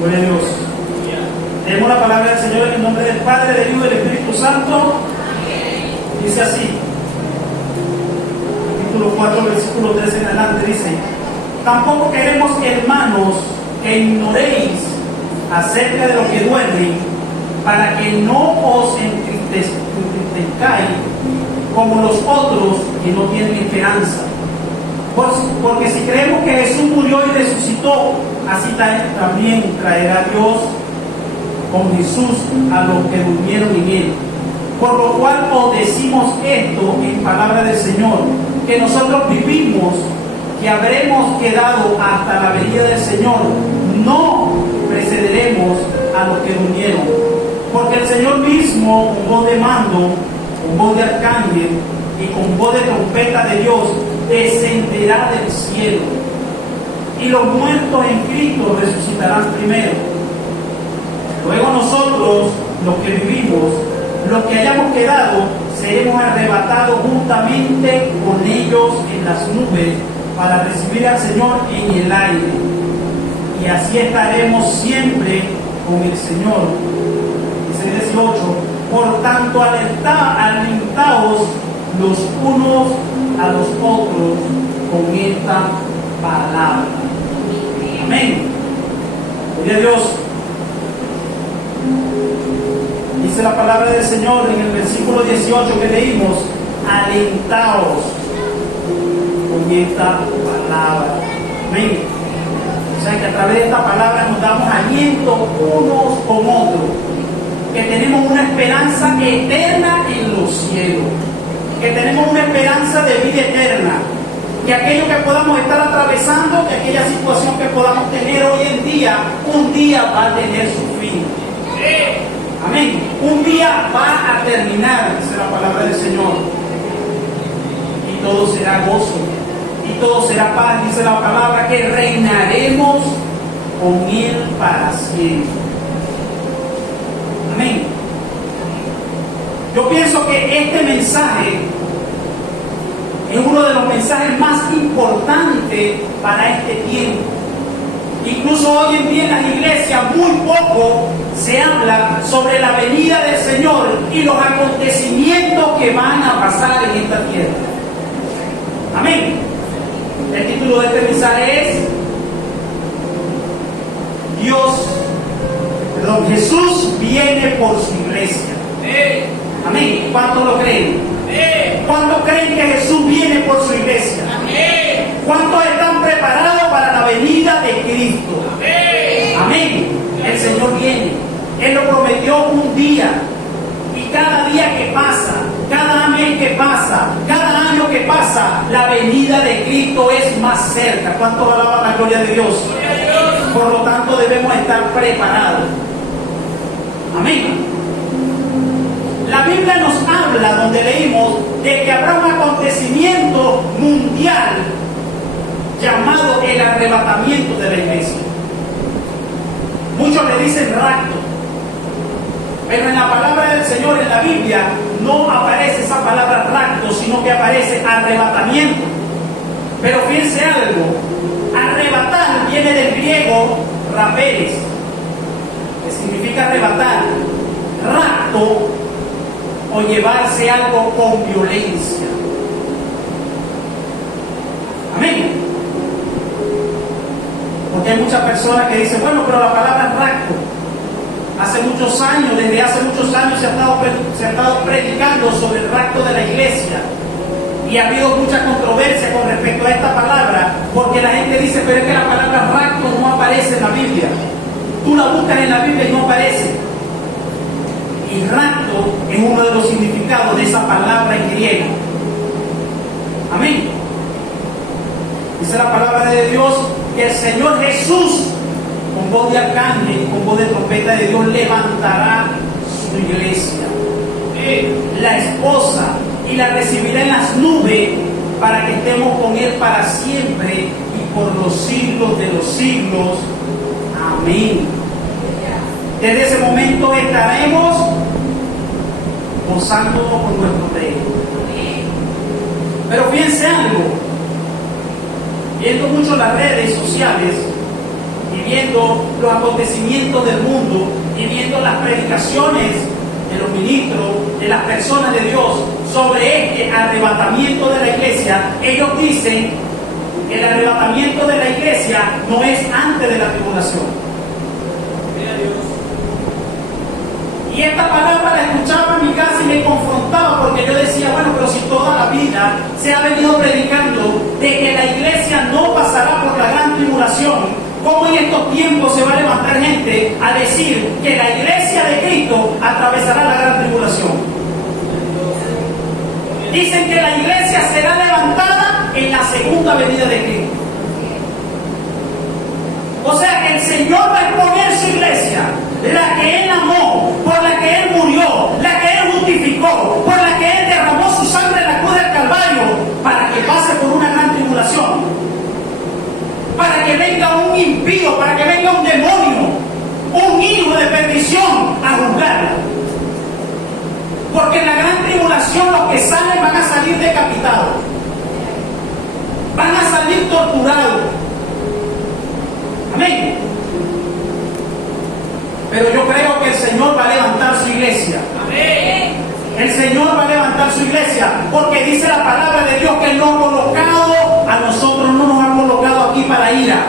Gloria a Dios. Leemos la palabra del Señor en el nombre del Padre, del Hijo y del Espíritu Santo. Dice así, capítulo 4, versículo 13 en adelante, dice: tampoco queremos, hermanos, que ignoréis acerca de lo que duele, para que no os entristezcáis como los otros que no tienen esperanza. Porque si creemos que Jesús murió y resucitó, así también traerá Dios con Jesús a los que durmieron en él. Por lo cual os decimos esto en palabra del Señor, que nosotros vivimos, que habremos quedado hasta la venida del Señor, no precederemos a los que durmieron. Porque el Señor mismo, con voz de mando, con voz de arcángel y con voz de trompeta de Dios, descenderá del cielo, y los muertos en Cristo resucitarán primero. Luego nosotros, los que vivimos, los que hayamos quedado, seremos arrebatados juntamente con ellos en las nubes para recibir al Señor en el aire, y así estaremos siempre con el Señor. Dice 18: por tanto, alentaos los unos a los otros con esta palabra. Amén. Gloria a Dios. Dice la palabra del Señor en el versículo 18 que leímos: alentaos con esta palabra. Amén. O sea que a través de esta palabra nos damos aliento unos con otros, que tenemos una esperanza eterna en los cielos, que tenemos una esperanza de vida eterna, que aquello que podamos estar atravesando, que aquella situación que podamos tener hoy en día, un día va a tener su fin. Amén. Un día va a terminar, dice la palabra del Señor, y todo será gozo, y todo será paz, dice la palabra, que reinaremos con Él para siempre. Amén. Yo pienso que este mensaje es uno de los mensajes más importantes para este tiempo. Incluso hoy en día en las iglesias muy poco se habla sobre la venida del Señor y los acontecimientos que van a pasar en esta tierra. Amén. El título de este mensaje es Jesús viene por su iglesia. Amén. ¿Cuántos lo creen? ¿Cuántos creen que Jesús viene por su iglesia? ¿Cuántos están preparados para la venida de Cristo? Amén. El Señor viene. Él lo prometió un día. Y cada día que pasa, cada mes que pasa, cada año que pasa, la venida de Cristo es más cerca. ¿Cuántos alaban la gloria de Dios? Por lo tanto, debemos estar preparados. Amén. La Biblia nos habla, donde leímos, de que habrá un acontecimiento mundial llamado el arrebatamiento de la iglesia. Muchos le dicen rapto, pero en la palabra del Señor, en la Biblia, no aparece esa palabra rapto, sino que aparece arrebatamiento. Pero fíjense algo, arrebatar viene del griego raperes, que significa arrebatar. Rapto o llevarse algo con violencia. Amén. Porque hay muchas personas que dicen, bueno, pero la palabra rapto, hace muchos años, desde hace muchos años se ha estado predicando sobre el rapto de la iglesia, y ha habido mucha controversia con respecto a esta palabra, porque la gente dice, pero es que la palabra rapto no aparece en la Biblia. Tú la buscas en la Biblia y no aparece. Y rapto es uno de los significados de esa palabra en griego. Amén. Dice la palabra de Dios que el Señor Jesús, con voz de arcángel, con voz de trompeta de Dios, levantará su iglesia, la esposa, y la recibirá en las nubes para que estemos con Él para siempre y por los siglos de los siglos. Amén. Desde ese momento estaremos gozando con nuestro Rey. Pero fíjense algo, viendo mucho las redes sociales, y viendo los acontecimientos del mundo y viendo las predicaciones de los ministros, de las personas de Dios sobre este arrebatamiento de la iglesia, ellos dicen que el arrebatamiento de la iglesia no es antes de la tribulación. Y esta palabra la escuchaba en mi casa y me confrontaba, porque yo decía, bueno, pero si toda la vida se ha venido predicando de que la iglesia no pasará por la gran tribulación, ¿cómo en estos tiempos se va a levantar gente a decir que la iglesia de Cristo atravesará la gran tribulación? Dicen que la iglesia será levantada en la segunda venida de Cristo. O sea que el Señor va a exponer su iglesia, la que Él amó, por la que Él murió, la que Él justificó, por la que Él derramó su sangre en la cruz del Calvario, para que pase por una gran tribulación, para que venga un impío, para que venga un demonio, un hijo de perdición a juzgarla. Porque en la gran tribulación los que salen van a salir decapitados, van a salir torturados. Amén. Pero yo creo que el Señor va a levantar su iglesia. Amén. El Señor va a levantar su iglesia, porque dice la palabra de Dios que Él nos ha colocado, a nosotros no nos ha colocado aquí para ira,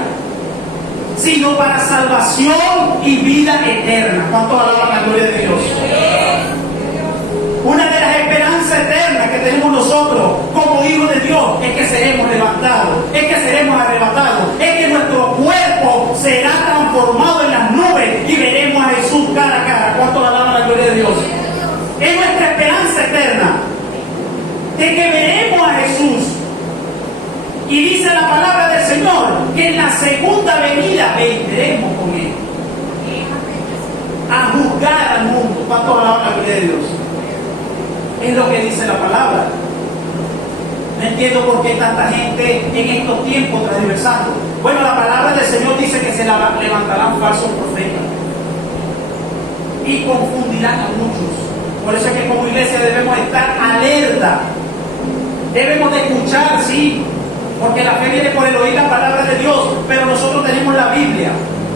sino para salvación y vida eterna. ¿Cuánto alaban la gloria de Dios? Una de las esperanzas eternas que tenemos nosotros como hijos de Dios es que seremos levantados, es que seremos arrebatados, es que nuestro cuerpo será transformado en las nubes y veremos a Jesús cara a cara. ¿Cuánto alaban la gloria de Dios? Es nuestra esperanza eterna de que veremos a Jesús. Y dice la palabra del Señor que en la segunda venida vendremos con Él a juzgar al mundo. ¿Cuánto alaban la gloria de Dios? Es lo que dice la palabra. No entiendo por qué tanta gente en estos tiempos transversando. Bueno, la palabra del Señor dice que se levantarán falsos profetas y confundirán a muchos. Por eso es que como iglesia debemos estar alerta. Debemos de escuchar, sí, porque la fe viene por el oír la palabra de Dios, pero nosotros tenemos la Biblia.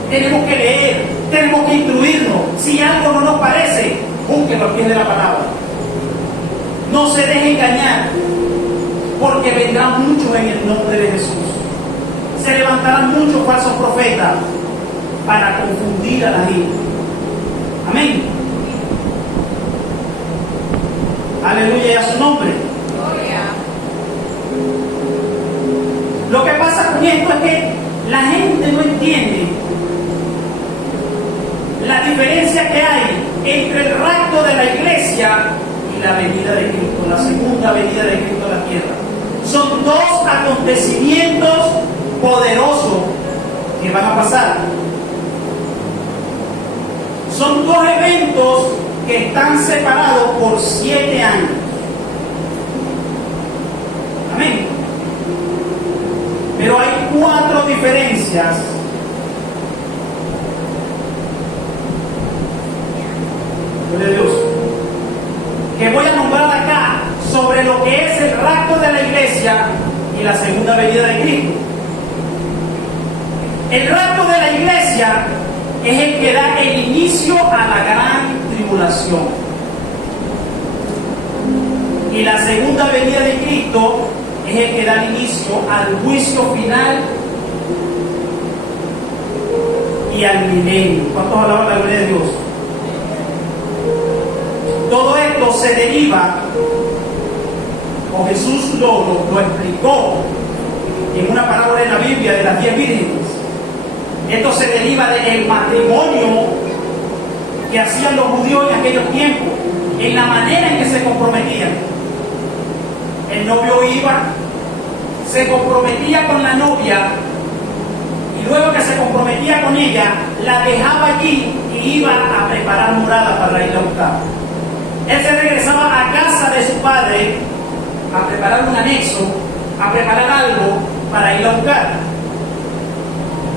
Tenemos que leer, tenemos que instruirnos. Si algo no nos parece, búsquelo al pie de la palabra. No se deje engañar, porque vendrán muchos en el nombre de Jesús. Se levantarán muchos falsos profetas para confundir a la gente. Amén. Aleluya y a su nombre. Lo que pasa con esto es que la gente no entiende la diferencia que hay entre el rapto de la iglesia y la venida de Cristo, la segunda venida de Cristo a la tierra. Son dos acontecimientos poderosos que van a pasar. Son dos eventos que están separados por 7 años. Amén. Pero hay 4 diferencias gloria a Dios que voy a nombrar acá sobre lo que es el rapto de la iglesia y la segunda venida de Cristo. El rapto de la iglesia es el que da el inicio a la gran tribulación. Y la segunda venida de Cristo es el que da el inicio al juicio final y al milenio. ¿Cuántos alaban la gloria de Dios? Todo esto se deriva, o Jesús lo explicó en una parábola en la Biblia de las 10 vírgenes. Esto se deriva del matrimonio que hacían los judíos en aquellos tiempos, en la manera en que se comprometían. El novio iba, se comprometía con la novia, y luego que se comprometía con ella, la dejaba allí y iba a preparar morada para ir a buscar. Él se regresaba a casa de su padre a preparar un anexo, a preparar algo para ir a buscar.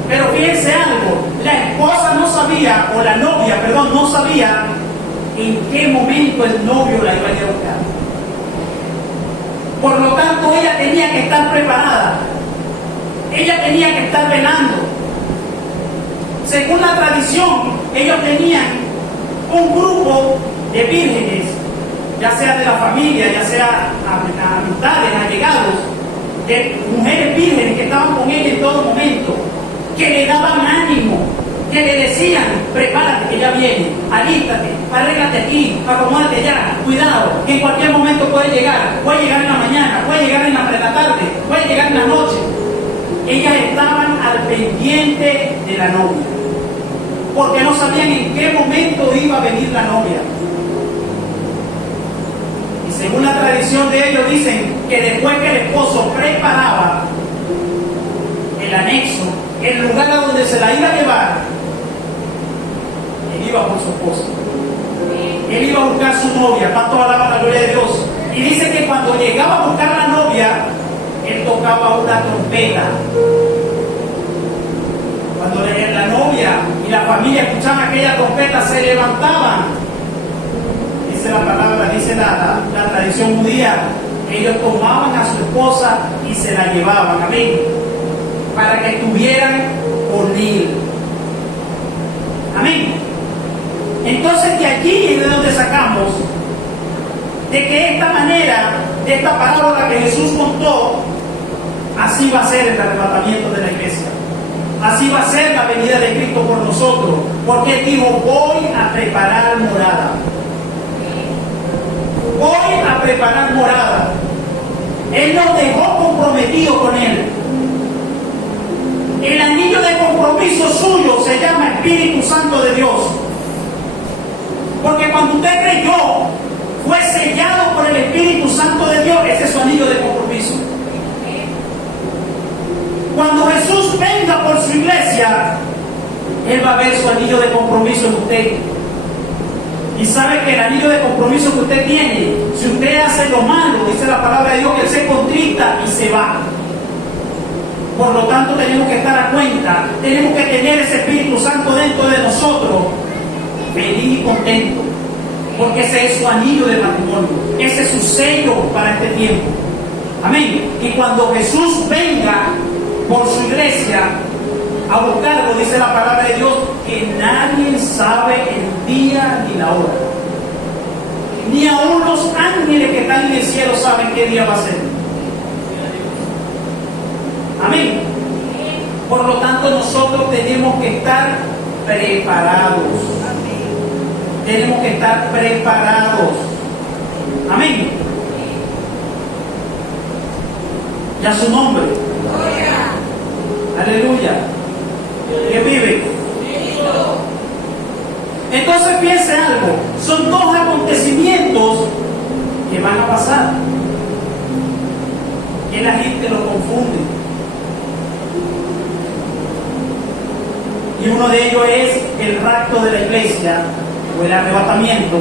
Pero fíjense algo, la esposa no sabía, o la novia, perdón, no sabía en qué momento el novio la iba a ir a buscar. Por lo tanto, ella tenía que estar preparada, ella tenía que estar velando, Según la tradición, ellos tenían un grupo de vírgenes, ya sea de la familia, ya sea amistades, allegados, de mujeres vírgenes que estaban con ella en todo momento, que le daban ánimo, que le decían: prepárate que ya viene, alístate, arréglate aquí, acomódate ya, cuidado, que en cualquier momento puede llegar en la mañana, puede llegar en la tarde, puede llegar en la noche. Ellas estaban al pendiente de la novia, porque no sabían en qué momento iba a venir la novia. Y según la tradición de ellos, dicen que después que el esposo preparaba el anexo, el lugar a donde se la iba a llevar, él iba por su esposa. Él iba a buscar su novia. ¿Cuánto alaba la gloria de Dios? Y dice que cuando llegaba a buscar la novia, él tocaba una trompeta. Cuando la novia y la familia escuchaban aquella trompeta, se levantaban. Dice la palabra, dice la tradición judía, ellos tomaban a su esposa y se la llevaban, amén, para que estuvieran con él. Amén. Entonces, de aquí es de donde sacamos de que esta manera, de esta parábola que Jesús contó, así va a ser el arrebatamiento de la iglesia. Así va a ser la venida de Cristo por nosotros. Porque Él dijo: voy a preparar morada. Voy a preparar morada. Él nos dejó comprometidos con Él. El anillo de compromiso suyo se llama Espíritu Santo de Dios. Porque cuando usted creyó, fue sellado por el Espíritu Santo de Dios. Ese es su anillo de compromiso. Cuando Jesús venga por su iglesia, Él va a ver su anillo de compromiso en usted. Y sabe que el anillo de compromiso que usted tiene, si usted hace lo malo, dice la palabra de Dios, que Él se contrita y se va. Por lo tanto, tenemos que estar a cuenta, tenemos que tener ese Espíritu Santo dentro de nosotros, feliz y contento, porque ese es su anillo de matrimonio, ese es su sello para este tiempo. Amén. Y cuando Jesús venga por su iglesia a buscarlo, dice la palabra de Dios, que nadie sabe el día ni la hora, ni aún los ángeles que están en el cielo saben qué día va a ser. Amén. Por lo tanto, nosotros tenemos que estar preparados. Tenemos que estar preparados. Amén. Ya su nombre. Aleluya. ¿Qué vive? Entonces piense algo. Son dos acontecimientos que van a pasar. Que la gente lo confunde. Y uno de ellos es el rapto de la iglesia o el arrebatamiento,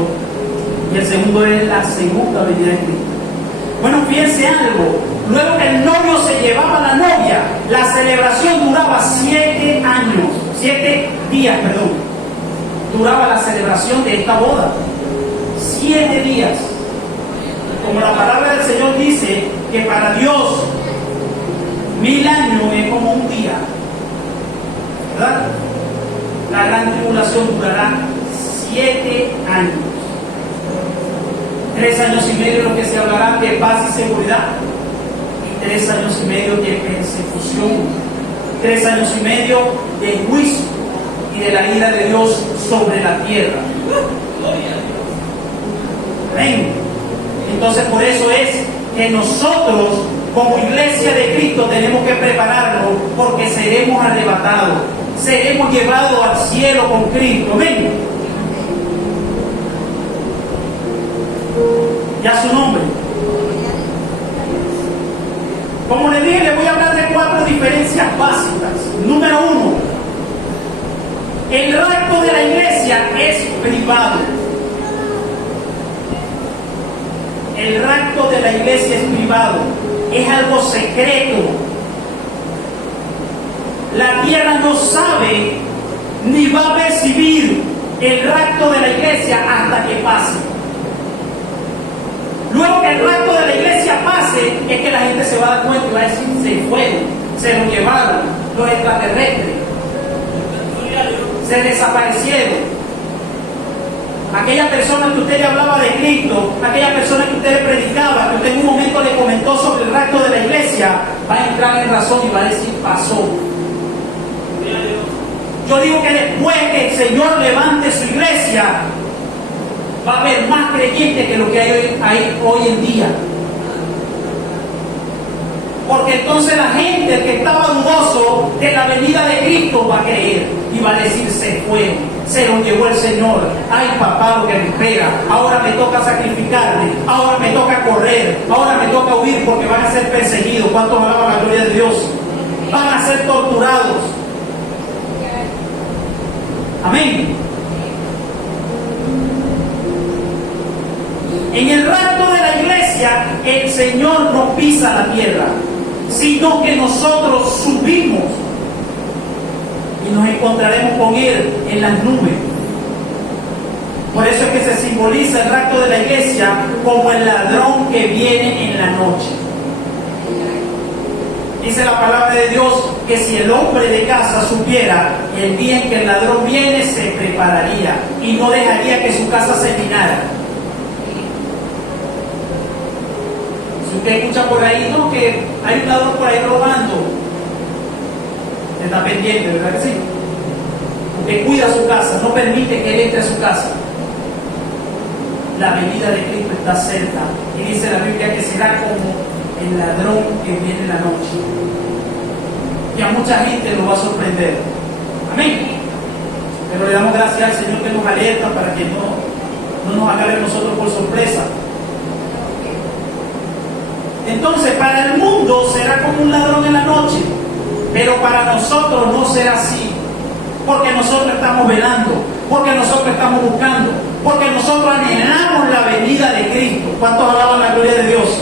y el segundo es la segunda venida de Cristo. Bueno, fíjense algo. Luego que el novio se llevaba a la novia, la celebración duraba 7 días, duraba la celebración de esta boda. 7 días. Como la palabra del Señor dice que para Dios 1000 años es como un día, ¿verdad? La gran tribulación durará 7 años. 3 años y medio lo que se hablará de paz y seguridad, y 3 años y medio de persecución, 3 años y medio de juicio y de la ira de Dios sobre la tierra. Amén. Entonces, por eso es que nosotros como iglesia de Cristo tenemos que prepararnos, porque seremos arrebatados, seremos llevados al cielo con Cristo. Amén. Ya su nombre. Como le dije, le voy a hablar de 4 diferencias básicas. Número 1, el rapto de la iglesia es privado. El rapto de la iglesia es privado, es algo secreto. La tierra no sabe ni va a percibir el rapto de la iglesia hasta que pase. Luego que el rapto de la iglesia pase, es que la gente se va a dar cuenta y va a decir: se fueron, se lo llevaron los extraterrestres. se desaparecieron. Aquella persona que usted le hablaba de Cristo, aquella persona que usted le predicaba, que usted en un momento le comentó sobre el rapto de la iglesia, va a entrar en razón y va a decir, pasó. Yo digo que después que el Señor levante su iglesia, va a haber más creyentes que lo que hay hoy en día. Porque entonces la gente, el que estaba dudoso de la venida de Cristo, va a creer y va a decir, se fue, se lo llevó el Señor. Ay, papá, lo que me espera. Ahora me toca sacrificarme, ahora me toca correr, ahora me toca huir porque van a ser perseguidos. ¿Cuántos alaban la gloria de Dios? Van a ser torturados. Amén. En el rapto de la iglesia, el Señor no pisa la tierra, sino que nosotros subimos y nos encontraremos con Él en las nubes. Por eso es que se simboliza el rapto de la iglesia como el ladrón que viene en la noche. Dice la palabra de Dios que si el hombre de casa supiera el día en que el ladrón viene, se prepararía y no dejaría que su casa se minara. Si usted escucha por ahí, no, que hay un ladrón por ahí robando, usted está pendiente, ¿verdad que sí? Usted cuida su casa, no permite que él entre a su casa. La venida de Cristo está cerca y dice la Biblia que será como el ladrón que viene en la noche. Y a mucha gente lo va a sorprender. Amén. Pero le damos gracias al Señor que nos alerta para que no nos agarre nosotros por sorpresa. Entonces, para el mundo será como un ladrón en la noche, pero para nosotros no será así, porque nosotros estamos velando, porque nosotros estamos buscando, porque nosotros anhelamos la venida de Cristo. ¿Cuántos alaban la gloria de Dios?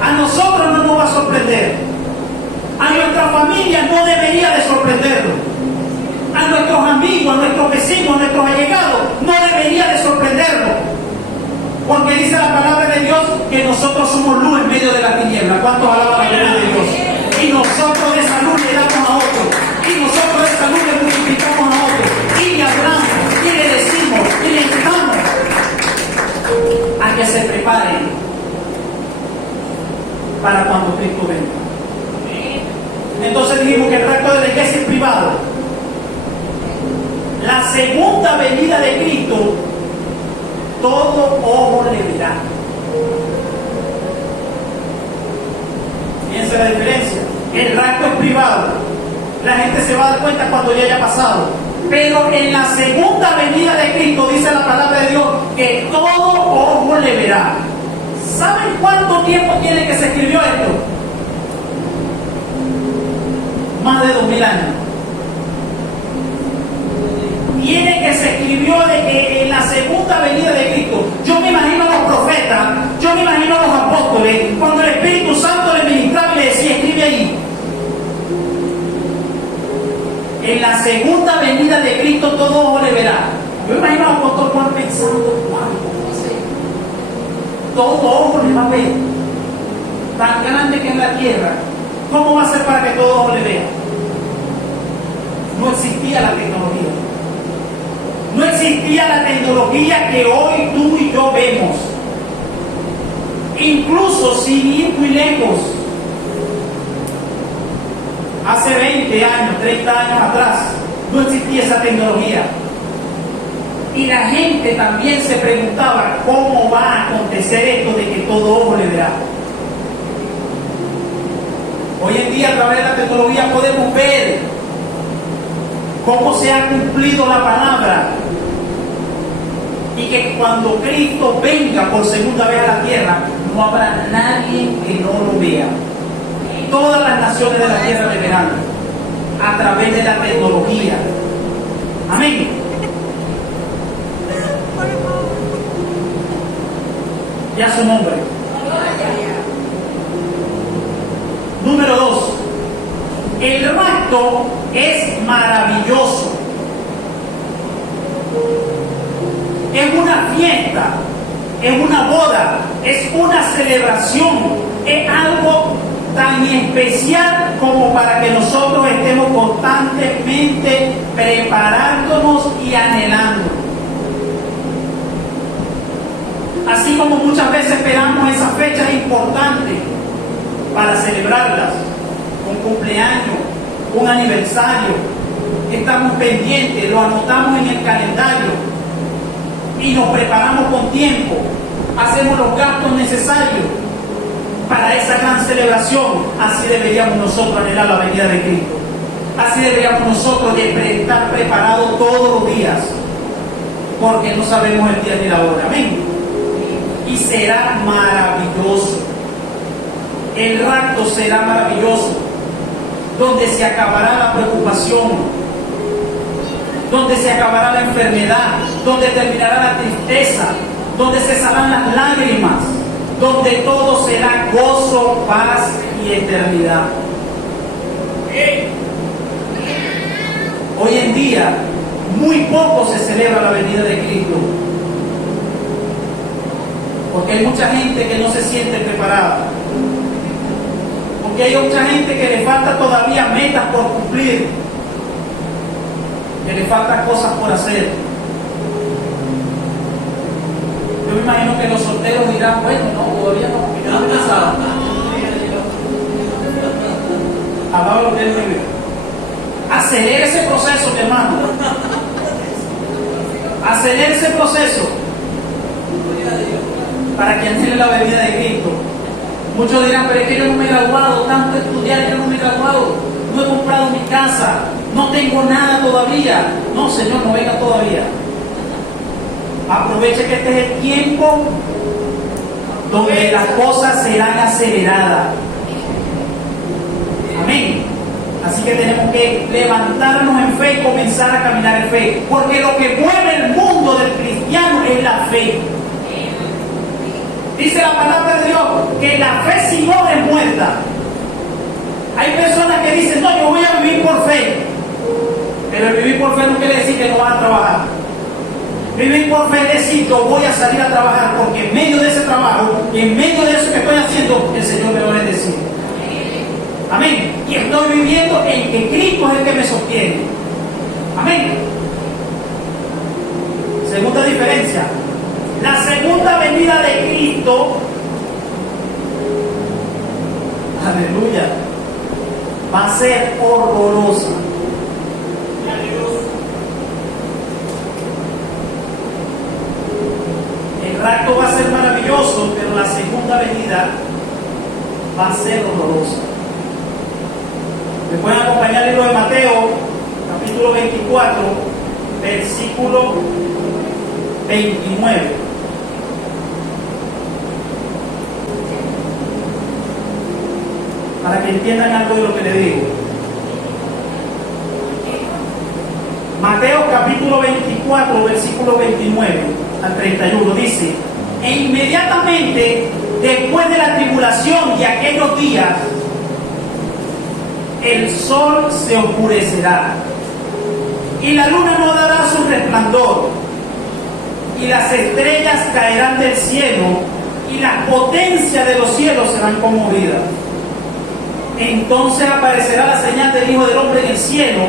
A nosotros no nos va a sorprender, a nuestra familia no debería de sorprenderlo, a nuestros amigos, a nuestros vecinos, a nuestros allegados no debería de sorprenderlo. Porque dice la palabra de Dios que nosotros somos luz en medio de la tiniebla. ¿Cuántos alaban la gloria de Dios? Y nosotros de salud le damos a otros. Y nosotros de salud le multiplicamos a otros. Y le hablamos, y le decimos, y le invitamos a que se preparen para cuando Cristo venga. Entonces dijimos que el rapto de la iglesia es privado. La segunda venida de Cristo, todo ojo le verá. Fíjense la diferencia. El rapto es privado. La gente se va a dar cuenta cuando ya haya pasado. Pero en la segunda venida de Cristo dice la palabra de Dios que todo ojo le verá. ¿Saben cuánto tiempo tiene que se escribió esto? Más de 2000 años. Tiene que se escribió de que en la segunda venida de Cristo, yo me imagino a los profetas, yo me imagino a los apóstoles, cuando el Espíritu Santo le ministraba y le decía, escribe ahí. En la segunda venida de Cristo todo ojo le verá. Yo me imagino al apóstol Juan pensando, wow, todo ojo le va a ver. Tan grande que es la tierra, ¿cómo va a ser para que todo ojo le vea? No existía la tecnología. No existía la tecnología que hoy tú y yo vemos. Incluso sin ir muy lejos, hace 20 años, 30 años atrás, no existía esa tecnología. Y la gente también se preguntaba cómo va a acontecer esto de que todo ojo le verá. Hoy en día, a través de la tecnología, podemos ver cómo se ha cumplido la palabra y que cuando Cristo venga por segunda vez a la tierra, no habrá nadie que no lo vea. Todas las naciones de la tierra le verán a través de la tecnología. Amén. Ya su nombre. Número 2. El rapto es maravilloso. Es una fiesta, es una boda, es una celebración, es algo tan especial como para que nosotros estemos constantemente preparados preparándonos y anhelando. Así como muchas veces esperamos esas fechas importantes para celebrarlas, un cumpleaños, un aniversario, estamos pendientes, lo anotamos en el calendario y nos preparamos con tiempo, hacemos los gastos necesarios para esa gran celebración. Así deberíamos nosotros anhelar la venida de Cristo. Así deberíamos nosotros estar preparados todos los días, porque no sabemos el día ni la hora. Amén. Y será maravilloso. El rapto será maravilloso, donde se acabará la preocupación, donde se acabará la enfermedad, donde terminará la tristeza, donde cesarán las lágrimas, donde todo será gozo, paz y eternidad. Hoy en día, muy poco se celebra la venida de Cristo, porque hay mucha gente que no se siente preparada, porque hay mucha gente que le falta todavía metas por cumplir, que le faltan cosas por hacer. Yo me imagino que los solteros dirán, bueno, no, todavía no, porque no he pensado. Alaba lo que él vive. Acelera ese proceso, mi hermano. Acelera ese proceso para que anhele la venida de Cristo. Muchos dirán, pero es que yo no me he graduado, tanto estudiar, yo no me he graduado, no he comprado mi casa, no tengo nada todavía. No, Señor, no venga todavía. Aproveche que este es el tiempo donde las cosas serán aceleradas. Amén. Así que tenemos que levantarnos en fe y comenzar a caminar en fe, porque lo que mueve el mundo del cristiano es la fe. Dice la palabra de Dios que la fe sin obra es muerta. Hay personas que dicen, no, yo voy a vivir por fe, pero el vivir por fe no quiere decir que no van a trabajar. Vivir por fe es decir, yo voy a salir a trabajar, porque en medio de ese trabajo y en medio de eso que estoy haciendo, el Señor me va a bendecir. Amén. Y estoy viviendo en que Cristo es el que me sostiene. Amén. Segunda diferencia. La segunda venida de Cristo, aleluya, va a ser horrorosa. El rapto va a ser maravilloso, pero la segunda venida va a ser horrorosa. Me pueden acompañar el libro de Mateo, capítulo 24, versículo 29. Para que entiendan algo de lo que le digo. Mateo capítulo 24, versículo 29 al 31 dice: e inmediatamente después de la tribulación de aquellos días, el sol se oscurecerá y la luna no dará su resplandor, y las estrellas caerán del cielo y las potencias de los cielos serán conmovidas. Entonces aparecerá la señal del Hijo del Hombre en el cielo,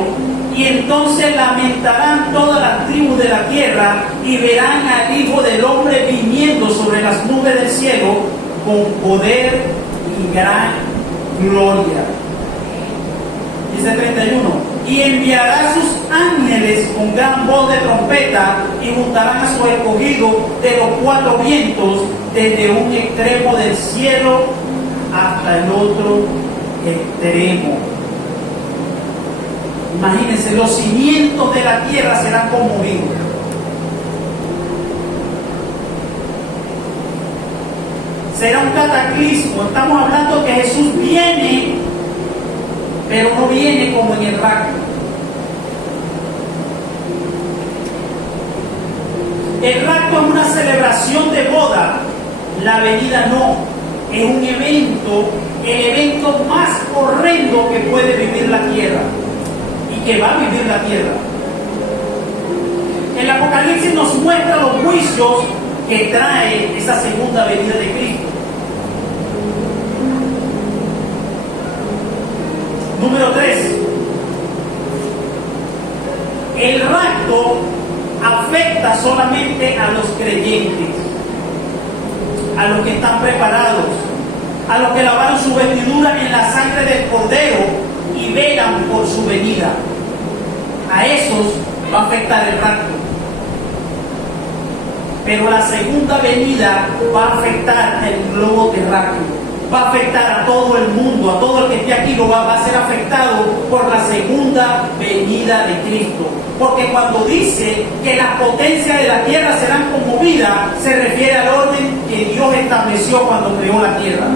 y entonces lamentarán todas las tribus de la tierra y verán al Hijo del Hombre viniendo sobre las nubes del cielo con poder y gran gloria. Dice 31, y enviará a sus ángeles con gran voz de trompeta y juntarán a sus escogidos de los cuatro vientos, desde un extremo del cielo hasta el otro extremo. Imagínense, los cimientos de la tierra serán conmovidos. Será un cataclismo. Estamos hablando que Jesús viene, pero no viene como en el rapto. El rapto es una celebración de boda, la venida no. Es un evento, el evento más horrendo que puede vivir la tierra y que va a vivir la tierra. El Apocalipsis nos muestra los juicios que trae esa segunda venida de Cristo. Número 3. El rapto afecta solamente a los creyentes, a los que están preparados, a los que lavaron su vestidura en la sangre del Cordero y velan por su venida. A esos va a afectar el rapto. Pero la segunda venida va a afectar el globo terráqueo. Va a afectar a todo el mundo, a todo el que esté aquí, va a ser afectado por la segunda venida de Cristo. Porque cuando dice que las potencias de la tierra serán conmovidas, se refiere al orden que Dios estableció cuando creó la tierra.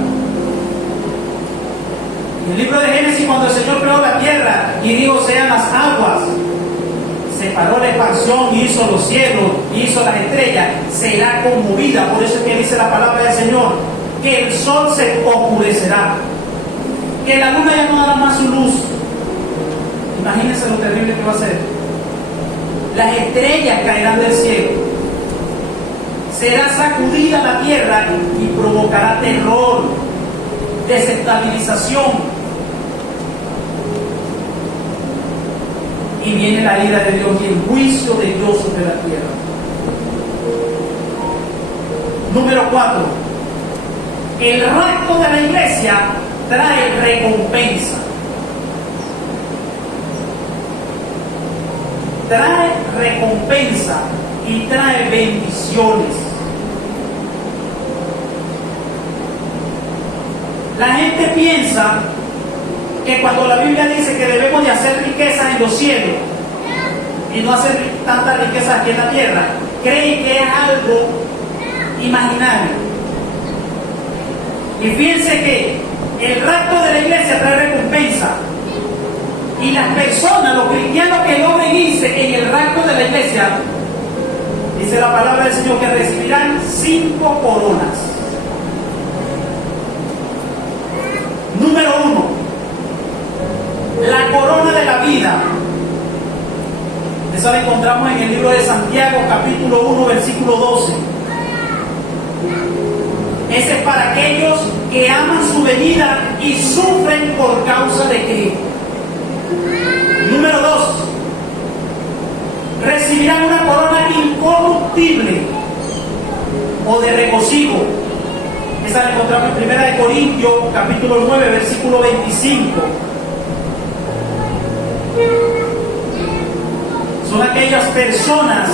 En el libro de Génesis, cuando el Señor creó la tierra y dijo sean las aguas, separó la expansión y hizo los cielos y hizo las estrellas, será conmovida. Por eso es que dice la palabra del Señor, que el sol se oscurecerá, que la luna ya no dará más su luz. Imagínense lo terrible que va a ser. Las estrellas caerán del cielo, será sacudida la tierra y provocará terror, desestabilización, y viene la ira de Dios y el juicio de Dios sobre la tierra. Número 4. El rapto de la iglesia trae recompensa. Trae recompensa y trae bendiciones. La gente piensa que cuando la Biblia dice que debemos de hacer riquezas en los cielos y no hacer tantas riquezas aquí en la tierra, creen que es algo imaginario. Y fíjense que el rapto de la iglesia trae recompensa. Y las personas, los cristianos que logren irse en el rapto de la iglesia, dice la palabra del Señor que recibirán 5 coronas. Número 1, la corona de la vida. Eso la encontramos en el libro de Santiago, capítulo 1, versículo 12. Ese es para aquellos que aman su venida y sufren por causa de Cristo. Número 2, recibirán una corona incorruptible o de regocijo. Esa la encontramos en 1 Corintios, capítulo 9, versículo 25. Son aquellas personas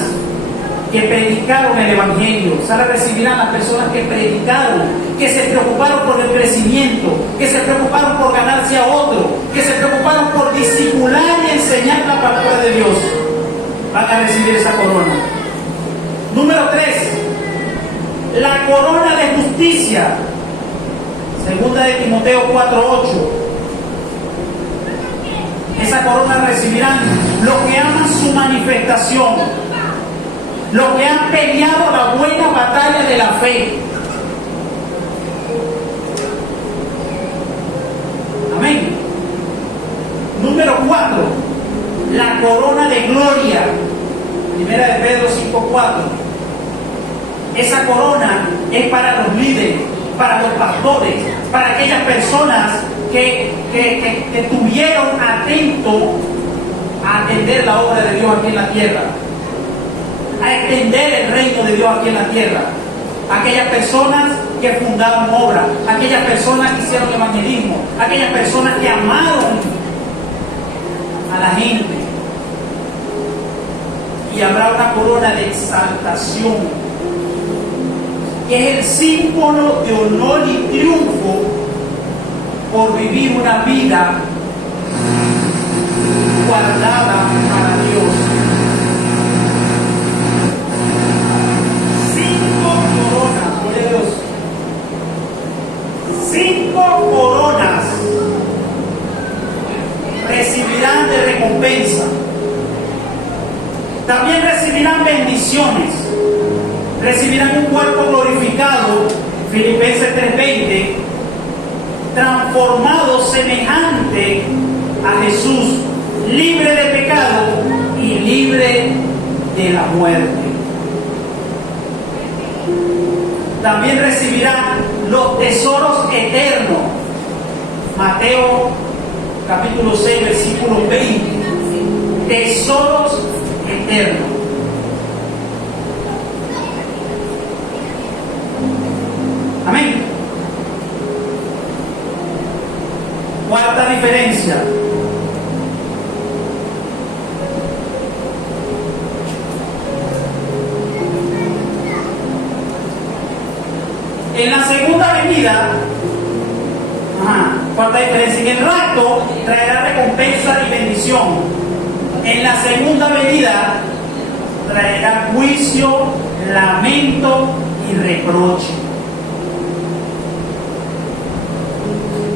que predicaron el Evangelio. Ahora recibirán las personas que predicaron, que se preocuparon por el crecimiento, que se preocuparon por ganarse a otro, que se preocuparon por disipular y enseñar la palabra de Dios. Van a recibir esa corona. Número 3, la corona de justicia. Segunda de Timoteo 4:8. Esa corona recibirán los que aman su manifestación, los que han peleado la buena batalla de la fe. Amén. Número 4, la corona de gloria. Primera de Pedro 5:4. Esa corona es para los líderes, para los pastores, para aquellas personas que estuvieron atentos a atender la obra de Dios aquí en la tierra, a extender el reino de Dios aquí en la tierra. Aquellas personas que fundaron obras, aquellas personas que hicieron evangelismo, aquellas personas que amaron a la gente. Y habrá una corona de exaltación, que es el símbolo de honor y triunfo por vivir una vida guardada para Dios. 5 coronas, gloria a Dios. 5 coronas recibirán de recompensa. También recibirán bendiciones. Recibirán un cuerpo glorificado, Filipenses 3:20, transformado semejante a Jesús, libre de pecado y libre de la muerte. También recibirán los tesoros eternos, Mateo capítulo 6, versículo 20. tesoros eternos. Amén. Cuarta diferencia. En la segunda venida, cuarta diferencia, en el rapto traerá recompensa y bendición. En la segunda venida traerá juicio, lamento y reproche.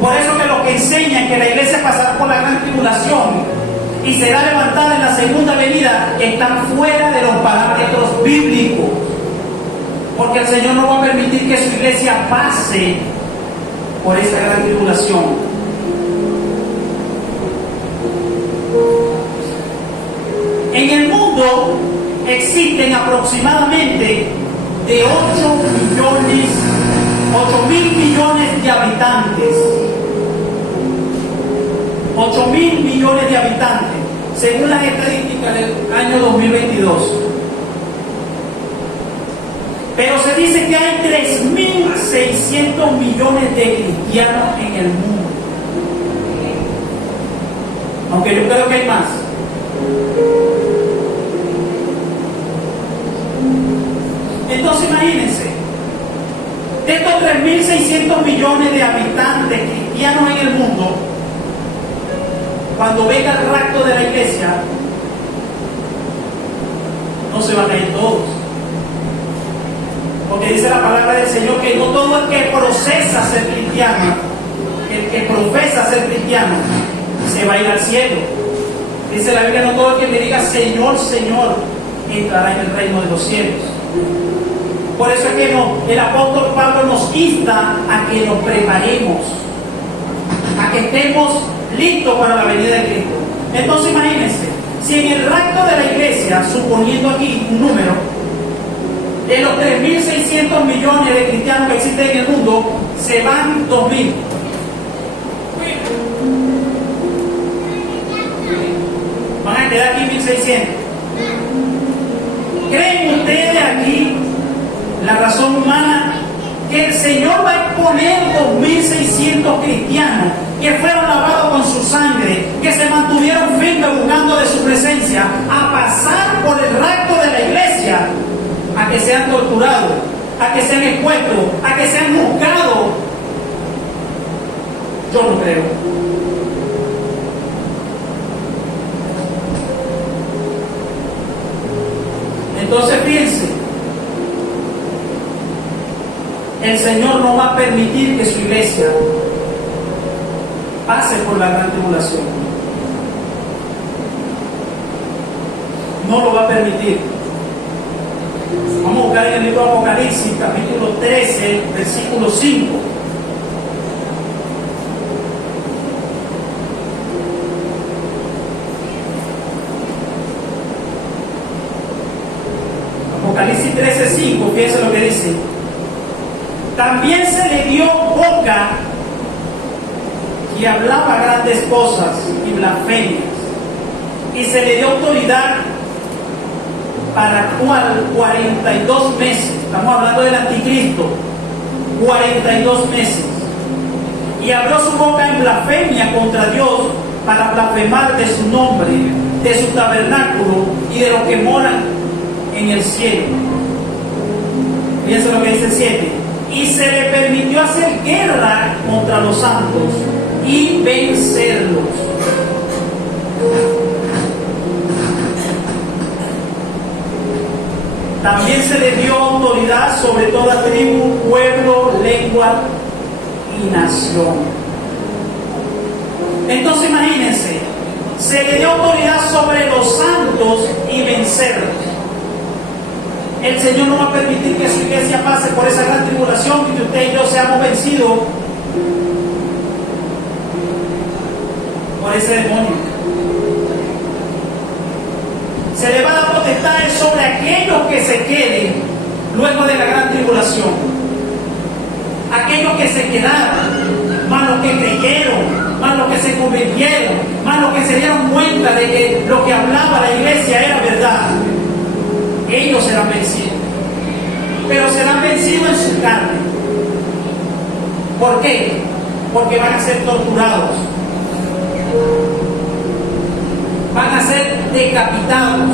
Por eso que los que enseñan que la iglesia pasará por la gran tribulación y será levantada en la segunda venida están fuera de los parámetros bíblicos. Porque el Señor no va a permitir que su iglesia pase por esa gran tribulación. En el mundo existen aproximadamente de 8.000 millones de habitantes. 8.000 millones de habitantes, según las estadísticas del año 2022. Pero se dice que hay 3.600 millones de cristianos en el mundo. Aunque yo creo que hay más. Entonces imagínense, de estos 3.600 millones de habitantes cristianos en el mundo, cuando venga el rapto de la iglesia, no se van a ir todos. Porque dice la palabra del Señor que no todo el que procesa ser cristiano, el que profesa ser cristiano, se va a ir al cielo. Dice la Biblia, no todo el que me diga Señor, Señor, entrará en el reino de los cielos. Por eso es que el apóstol Pablo nos insta a que nos preparemos, a que estemos listos para la venida de Cristo. Entonces imagínense, si en el rapto de la iglesia, suponiendo aquí un número, de los 3.600 millones de cristianos que existen en el mundo, se van 2.000. Van a quedar aquí 1.600. ¿Creen ustedes aquí la razón humana que el Señor va a exponer 2.600 cristianos que fueron lavados con su sangre, que se mantuvieron firmes buscando de su presencia, a pasar por el rapto de la iglesia, a que sean torturados, a que sean expuestos, a que sean juzgados? Yo no creo. Entonces piense, el Señor no va a permitir que su iglesia pase por la gran tribulación. No lo va a permitir. Vamos a buscar en el libro de Apocalipsis, capítulo 13, versículo 5. Apocalipsis 13, 5, fíjense lo que dice. También se le dio boca y hablaba grandes cosas y blasfemias, y se le dio autoridad para cual 42 meses, estamos hablando del anticristo, 42 meses, y abrió su boca en blasfemia contra Dios para blasfemar de su nombre, de su tabernáculo y de los que moran en el cielo. Fíjense lo que dice el 7. Y se le permitió hacer guerra contra los santos y vencerlos. También se le dio autoridad sobre toda tribu, pueblo, lengua y nación. Entonces imagínense, se le dio autoridad sobre los santos y vencerlos. El Señor no va a permitir que su iglesia pase por esa gran tribulación y que usted y yo seamos vencidos por ese demonio. Se le va a dar potestades sobre aquellos que se queden luego de la gran tribulación. Aquellos que se quedaron, más los que creyeron, más más los que se convirtieron, más los que se dieron cuenta de que lo que hablaba la iglesia era verdad, ellos serán vencidos. Pero serán vencidos en su carne. ¿Por qué? Porque van a ser torturados, van a ser decapitados.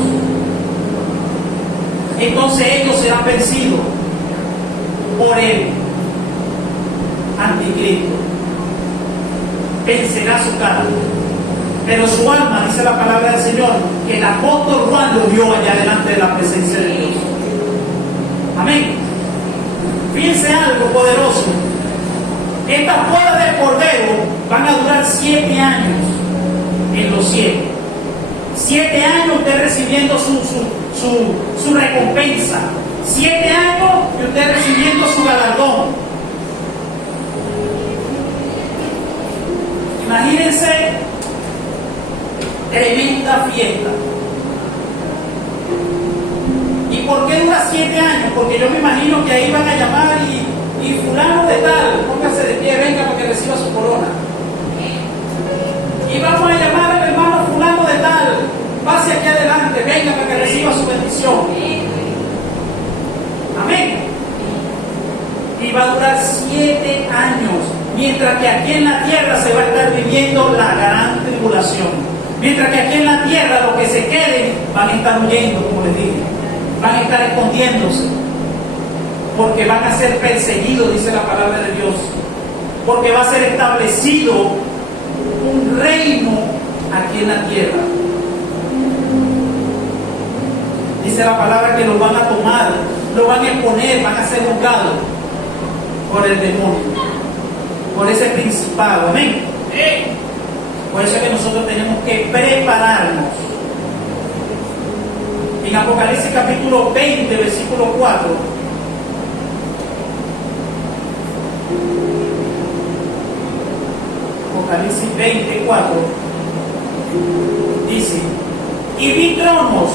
Entonces ellos serán vencidos por el anticristo. Vencerá su carne, pero su alma, dice la palabra del Señor, que el apóstol Juan lo vio allá delante de la presencia de Dios. Amén. Fíjense algo poderoso. Estas bodas del Cordero van a durar 7 años en los cielos. 7 años usted recibiendo su recompensa. 7 años y usted recibiendo su galardón. Imagínense, tremenda fiesta. ¿Y por qué dura 7 años? Porque yo me imagino que ahí van a llamar y fulano de tal, póngase de pie, venga para que reciba su corona. Y vamos a llamar al hermano fulano de tal, pase aquí adelante, venga para que reciba su bendición. Amén. Y va a durar 7 años, mientras que aquí en la tierra se va a estar viviendo la gran tribulación. Mientras que aquí en la tierra los que se queden van a estar huyendo, como les dije, van a estar escondiéndose, porque van a ser perseguidos, dice la palabra de Dios, porque va a ser establecido un reino aquí en la tierra. Dice la palabra que lo van a tomar, lo van a exponer, van a ser juzgados por el demonio, por ese principado. Amén. Por eso es que nosotros tenemos que prepararnos. En Apocalipsis capítulo 20, versículo 4, Apocalipsis 24, dice: y vi tronos,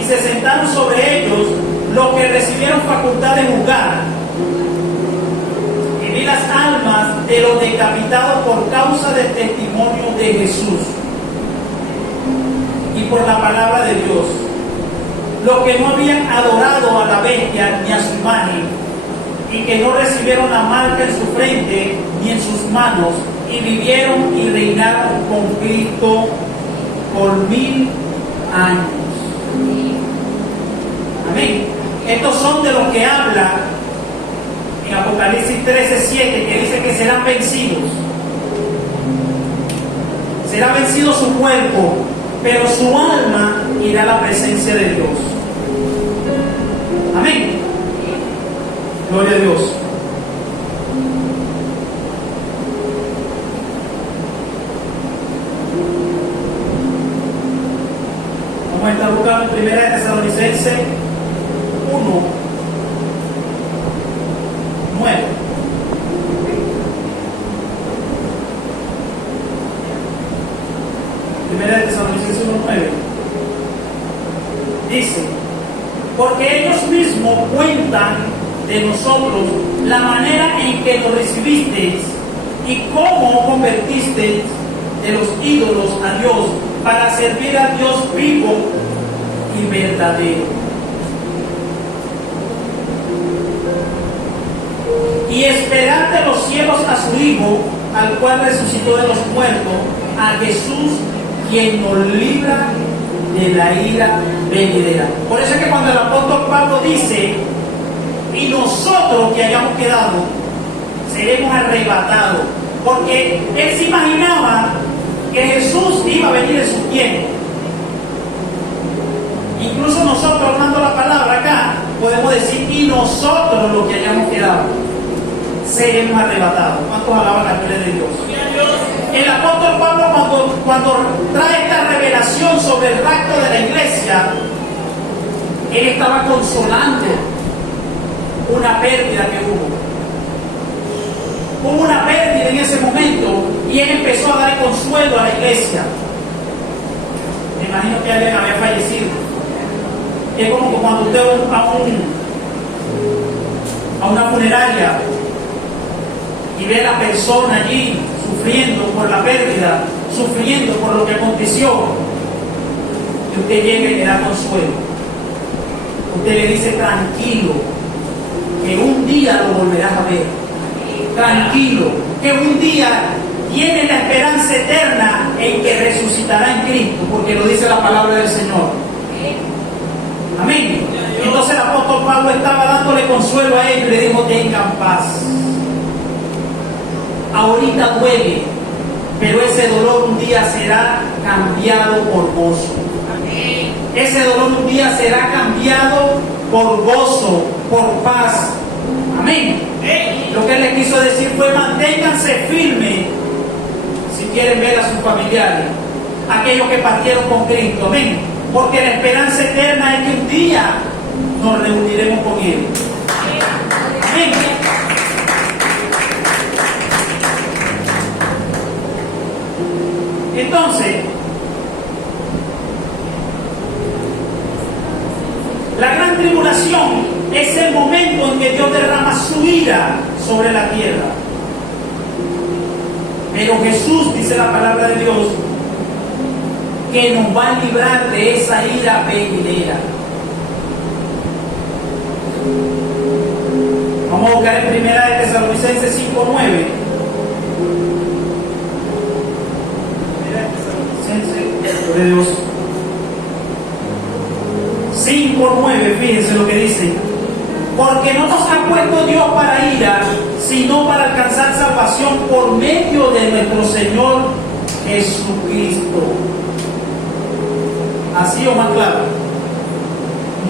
y se sentaron sobre ellos los que recibieron facultad de juzgar, y vi las almas de los decapitados por causa del testimonio de Jesús y por la palabra de Dios, los que no habían adorado a la bestia ni a su imagen, y que no recibieron la marca en su frente ni en sus manos, y vivieron y reinaron con Cristo por 1000 años. Amén. Estos son de los que habla en Apocalipsis 13:7, que dice que serán vencidos. Será vencido su cuerpo, pero su alma irá a la presencia de Dios. Amén. Gloria a Dios. Vamos a estar buscando en 1 Tesalonicenses 1, 9. Primera de Tesalonicenses 1:9 dice: porque ellos mismos cuentan de nosotros la manera en que nos recibisteis y cómo convertisteis de los ídolos a Dios para servir a Dios vivo y verdadero, y esperar de los cielos a su Hijo, al cual resucitó de los muertos, a Jesús, quien nos libra de la ira venidera. Por eso es que cuando el apóstol Pablo dice: y nosotros que hayamos quedado seremos arrebatados, porque él se imaginaba que Jesús iba a venir en su tiempo. Incluso nosotros, hablando la palabra acá, podemos decir: y nosotros los que hayamos quedado seremos arrebatados. ¿Cuántos alaban la gloria de Dios? El apóstol Pablo, cuando trae esta revelación sobre el rapto de la iglesia, él estaba consolando una pérdida que hubo. Hubo una pérdida en ese momento y él empezó a dar consuelo a la iglesia. Me imagino que alguien había fallecido. Es como cuando usted va a una funeraria y ve a la persona allí sufriendo por la pérdida, sufriendo por lo que aconteció, y usted llega y le da consuelo. Usted le dice tranquilo, que un día lo volverás a ver. Tranquilo, que un día tiene la esperanza eterna en que resucitará en Cristo, porque lo dice la palabra del Señor. Amén. Entonces el apóstol Pablo estaba dándole consuelo a ellos y le dijo: tengan paz. Ahorita duele, pero ese dolor un día será cambiado por gozo. Ese dolor un día será cambiado por gozo, por paz. Amén. Lo que él les quiso decir fue: manténganse firmes si quieren ver a sus familiares, aquellos que partieron con Cristo. Amén. Porque la esperanza eterna es que un día nos reuniremos con Él. Amén. Entonces, la gran tribulación es el momento en que Dios derrama su ira sobre la tierra. Pero Jesús, dice la palabra de Dios, que nos va a librar de esa ira venidera. Vamos a buscar en Primera de Tesalonicenses 5:9. De Dios 5:9, fíjense lo que dice: porque no nos ha puesto Dios para ira, sino para alcanzar salvación por medio de nuestro Señor Jesucristo. Así o más claro,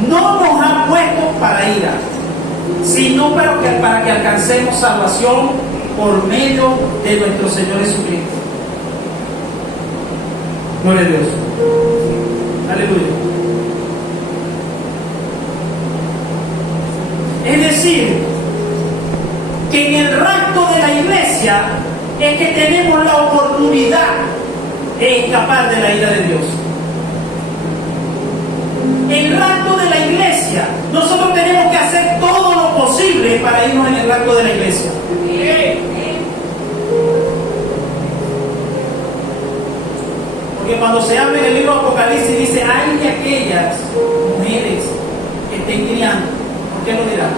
no nos ha puesto para ira, sino para que alcancemos salvación por medio de nuestro Señor Jesucristo. Gloria a Dios. Aleluya. Es decir, que en el rapto de la iglesia es que tenemos la oportunidad de escapar de la ira de Dios. El rapto de la iglesia, nosotros tenemos que hacer todo lo posible para irnos en el rapto de la iglesia. Porque cuando se habla en el libro de Apocalipsis dice: hay de aquellas mujeres que estén criando. ¿Por qué lo dirá?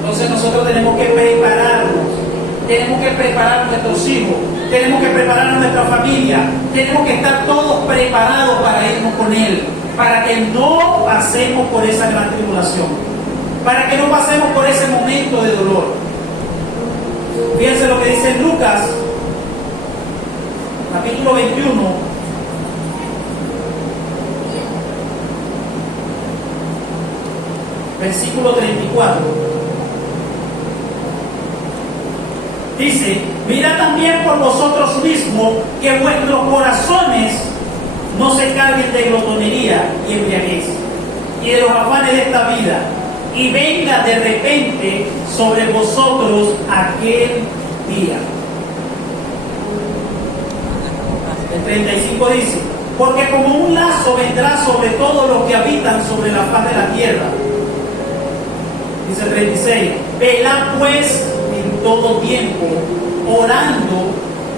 Entonces nosotros tenemos que prepararnos, tenemos que preparar a nuestros hijos, tenemos que preparar a nuestra familia, tenemos que estar todos preparados para irnos con Él, para que no pasemos por esa gran tribulación, para que no pasemos por ese momento de dolor. Fíjense lo que dice Lucas, capítulo 21, versículo 34. Dice: mirad también por vosotros mismos que vuestros corazones no se carguen de glotonería y embriaguez y de los afanes de esta vida, y venga de repente sobre vosotros aquel día. El 35 dice: porque como un lazo vendrá sobre todos los que habitan sobre la faz de la tierra. Dice el 36: velad pues en todo tiempo, orando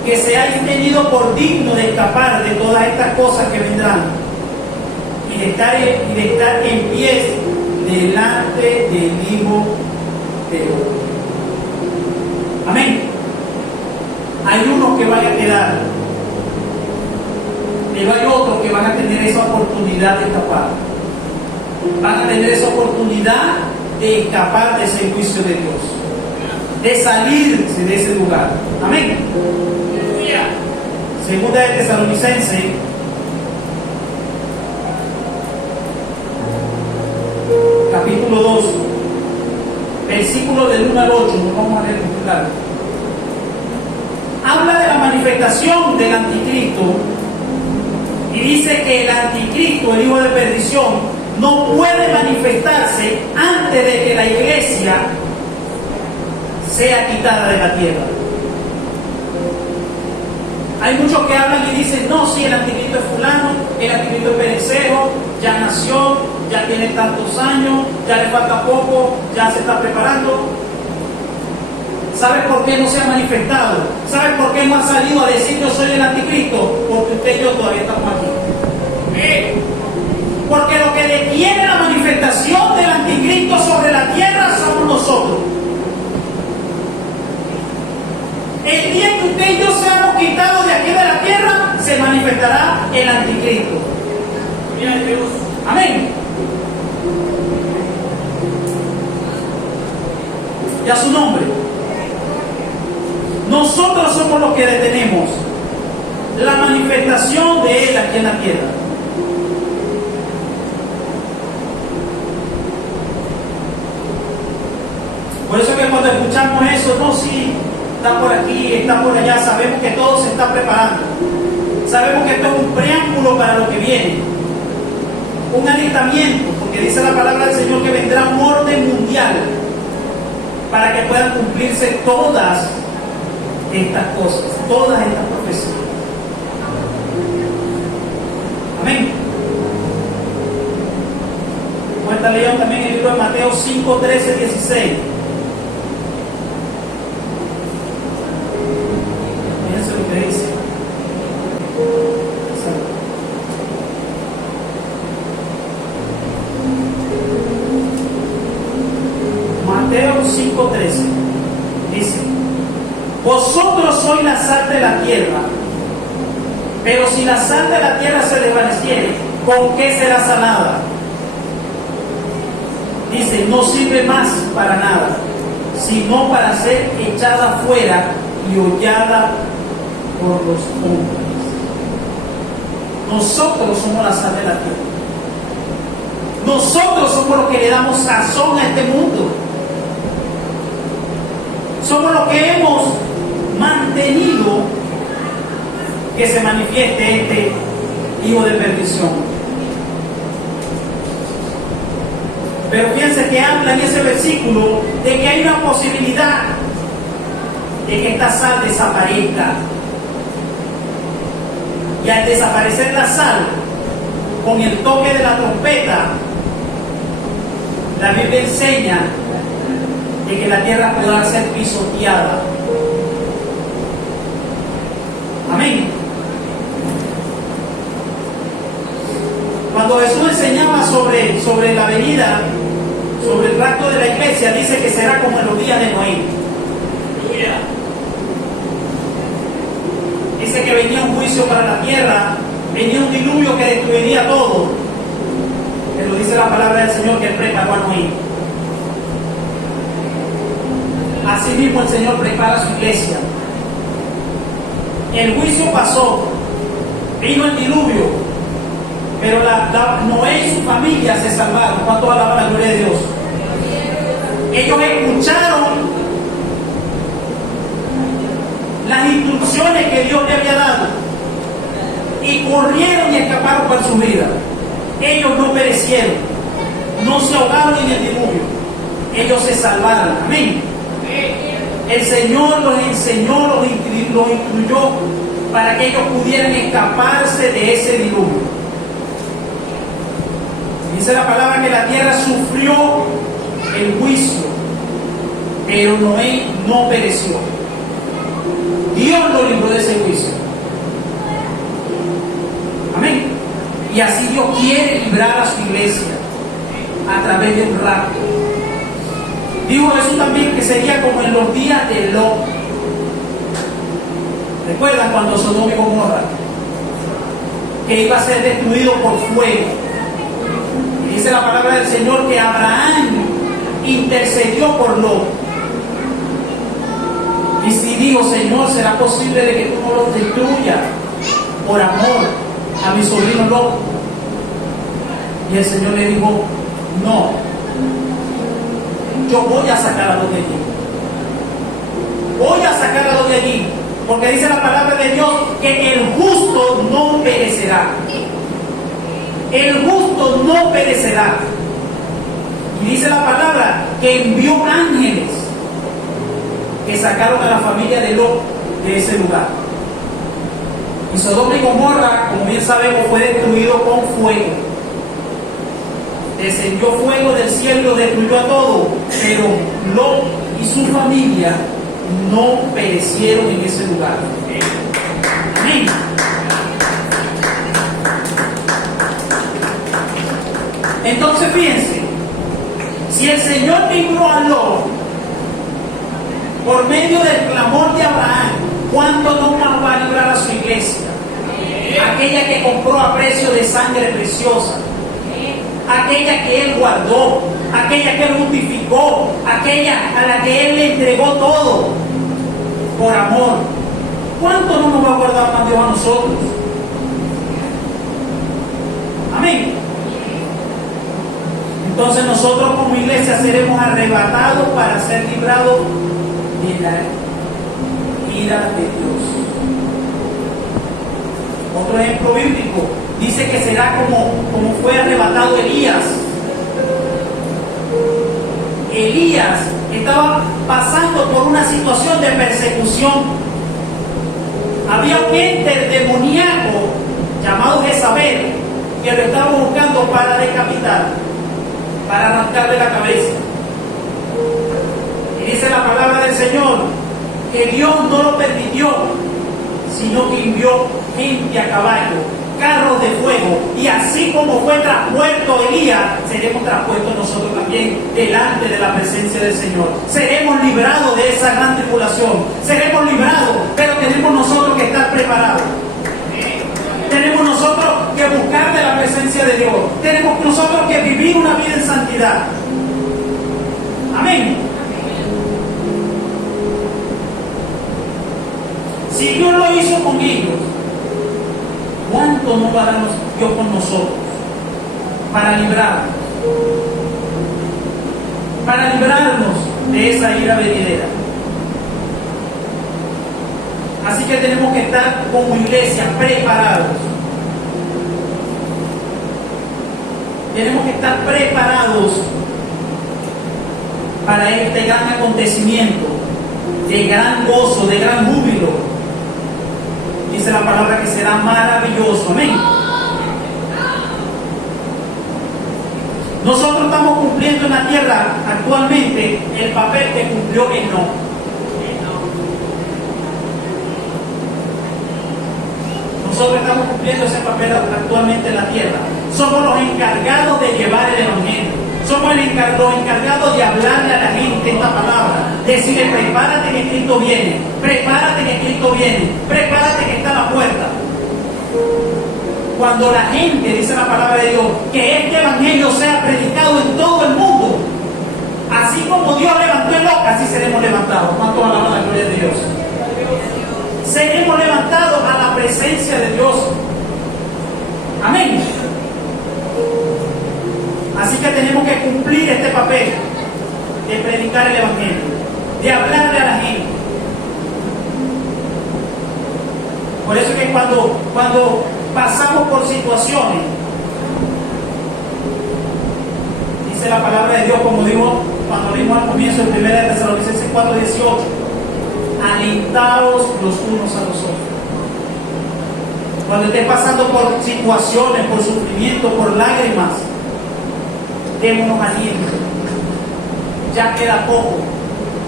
que seáis tenidos por digno de escapar de todas estas cosas que vendrán, y de estar en pies delante del Hijo de Dios. Amén. Hay unos que van a quedar, pero hay otros que van a tener esa oportunidad de escapar. Van a tener esa oportunidad de escapar de ese juicio de Dios, de salirse de ese lugar. Amén. Segunda de Tesalonicenses, capítulo 2, versículo del 1 al 8, nos vamos a leer muy claro. Habla de la manifestación del anticristo y dice que el anticristo, el hijo de perdición, no puede manifestarse antes de que la iglesia sea quitada de la tierra. Hay muchos que hablan y dicen: no, sí, el anticristo es fulano, el anticristo es perecero, ya nació, ya tiene tantos años, ya le falta poco, ya se está preparando. ¿Sabe por qué no se ha manifestado? ¿Sabe por qué no ha salido a decir yo soy el anticristo? Porque usted y yo todavía estamos aquí. Porque lo que detiene la manifestación del anticristo sobre la tierra somos nosotros. El día que usted y yo seamos quitados de aquí de la tierra, se manifestará el anticristo. Amén. Y a su nombre. Nosotros somos los que detenemos la manifestación de él aquí en la tierra. Por eso que cuando escuchamos eso, no, sí, está por aquí, está por allá, sabemos que todo se está preparando. Sabemos que esto es un preámbulo para lo que viene. Un alistamiento, porque dice la palabra del Señor que vendrá un orden mundial para que puedan cumplirse todas estas cosas, todas estas profecías. Amén. Cuenta León también el libro de Mateo 5, 13, 16. Fíjense lo que dice. Mateo 5, 13 dice: vosotros sois la sal de la tierra, pero si la sal de la tierra se desvaneciere, ¿con qué será sanada? Dice, no sirve más para nada, sino para ser echada fuera y hollada por los hombres. Nosotros somos la sal de la tierra. Nosotros somos los que le damos sazón a este mundo. Somos los que hemos mantenido que se manifieste este hijo de perdición. Pero fíjense que habla en ese versículo de que hay una posibilidad de que esta sal desaparezca. Y al desaparecer la sal, con el toque de la trompeta, la Biblia enseña de que la tierra podrá ser pisoteada. Amén. Cuando Jesús enseñaba sobre la venida, sobre el rapto de la iglesia, dice que será como en los días de Noé. Dice que venía un juicio para la tierra, venía un diluvio que destruiría todo. Pero dice la palabra del Señor que Él preparó a Noé. Así mismo el Señor prepara su iglesia. El juicio pasó, vino el diluvio, pero Noé y su familia se salvaron. ¿Cuánto alaban la gloria de Dios? Ellos escucharon las instrucciones que Dios le había dado y corrieron y escaparon por su vida. Ellos no perecieron, no se ahogaron en el diluvio, ellos se salvaron. Amén. El Señor los enseñó, los instruyó para que ellos pudieran escaparse de ese diluvio. Dice la palabra que la tierra sufrió el juicio, pero Noé no pereció. Dios lo libró de ese juicio. Amén. Y así Dios quiere librar a su iglesia a través de un rapto. Dijo Jesús también que sería como en los días de Lot. ¿Recuerdan cuando Sodoma y Gomorra? Que iba a ser destruido por fuego. Y dice la palabra del Señor que Abraham intercedió por Lot. Y si dijo, Señor, ¿será posible de que tú no los destruyas por amor a mi sobrino Lot? Y el Señor le dijo, no, yo voy a sacar a Lot de allí. Voy a sacar a Lot de allí. Porque dice la palabra de Dios que el justo no perecerá. El justo no perecerá. Y dice la palabra que envió ángeles que sacaron a la familia de Lot de ese lugar. Y Sodoma y Gomorra, como bien sabemos, fue destruido con fuego. Descendió fuego del cielo y lo destruyó a todo. Pero Lot y su familia no perecieron en ese lugar. Amén. Entonces fíjense, si el Señor libró a Lot por medio del clamor de Abraham, ¿cuánto no más va a librar a su iglesia? Aquella que compró a precio de sangre preciosa, aquella que Él guardó, aquella que Él justificó, aquella a la que Él le entregó todo por amor. ¿Cuánto no nos va a guardar más Dios a nosotros? Amén. Entonces nosotros como iglesia seremos arrebatados para ser librados de la ira de Dios. Otro ejemplo bíblico dice que será como fue arrebatado Elías. Elías estaba pasando por una situación de persecución. Había un ente demoníaco llamado Jezabel que lo estaba buscando para decapitar, para arrancarle la cabeza. Y dice la palabra del Señor que Dios no lo permitió, sino que envió gente a caballo, carros de fuego, y así como fue traspuesto Elías, seremos traspuestos nosotros también delante de la presencia del Señor. Seremos librados de esa gran tribulación, seremos librados, pero tenemos nosotros que estar preparados. Tenemos nosotros que buscar de la presencia de Dios. Tenemos nosotros que vivir una vida en santidad. Amén. Si Dios lo hizo con ellos, ¿cuánto no va a darnos Dios con nosotros? Para librarnos. Para librarnos de esa ira venidera. Así que tenemos que estar como iglesia preparados. Tenemos que estar preparados para este gran acontecimiento, de gran gozo, de gran júbilo. Dice la palabra que será maravilloso. Amén. Nosotros estamos cumpliendo en la tierra actualmente el papel que cumplió Enoc. Nosotros estamos cumpliendo ese papel actualmente en la tierra. Somos los encargados de llevar el evangelio. Somos los encargados de hablarle a la gente esta palabra. Decirle: prepárate que Cristo viene. Prepárate que Cristo viene. Prepárate que está a la puerta. Cuando la gente, dice la palabra de Dios, que este evangelio sea predicado en todo el mundo, así como Dios levantó el Lot, así seremos levantados. ¿Cuánto alaban la gloria de Dios? Seremos levantados a la presencia de Dios. Amén. Así que tenemos que cumplir este papel de predicar el evangelio, de hablarle a la gente. Por eso es que cuando pasamos por situaciones, dice la palabra de Dios, como dijo cuando vimos al comienzo en 1 Tesalonicenses 4:18, alentaos los unos a los otros. Cuando estés pasando por situaciones, por sufrimiento, por lágrimas, démonos aliento. Ya queda poco.